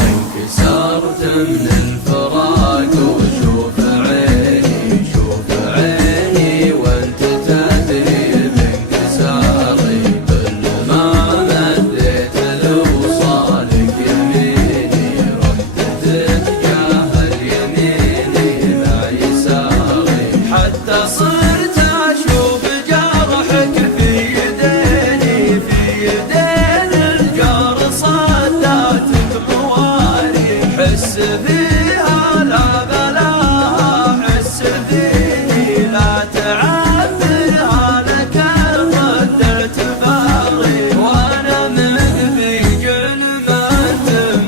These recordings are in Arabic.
انكسرت من الفراق وشوف عيني شوف عيني وانت تدري بانكساري كل ما مديت لوصالك يميني رحت تتجاهل يميني مع يساري حتى صرت اشوف جرحك في يديني في يدين الجار صداتك مواري حس فيها لا بلاها حس فيني لا تعبها لك ردت باري وانا من في جلمة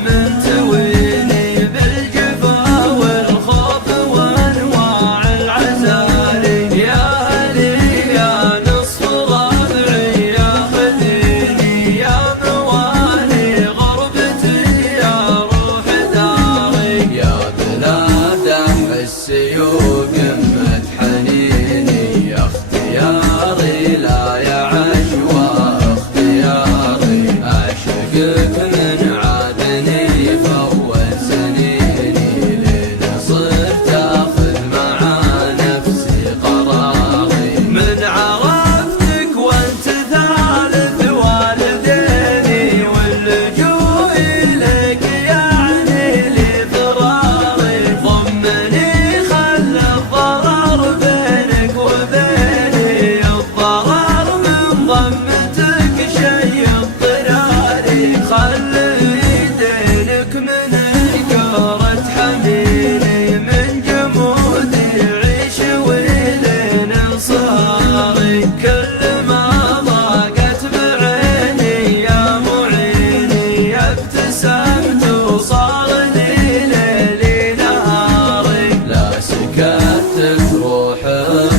من تويني بالجفا والخوف وانواع العزاري يا هلي يا نصف ربعي يا خذيني يا موالي غربتي يا روح داري يا بلاد احس قمة حنيني يا اختياري لا يا عشوى اختياري اعشقك من عادني فاول سنيني لين صرت اخذ مع نفسي قراري من عرفتك وانت ثالث والديني واللجوء اليك يعني لي فراري ضمني خلى الضرر بينك وبيني الضرر من ضمتك شي اضطراري خلي يدينك من الكرة تحميني من جمودي عيش ولين انصاري كل ما ضاقت بعيني يا معيني يا ابتسمت وصار لي ليلي نهاري لا سكت تروح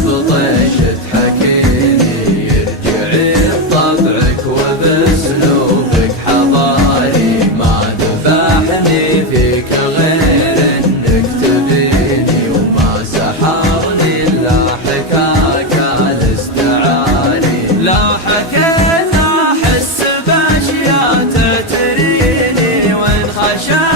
بطيش تحكيني يرجعي بطبعك وباسلوبك حضاري ما ذبحني فيك غير انك تبيني وما سحرني الا حكاك الاستعاري لا حكيت احس باشياء تتريني وان خشيت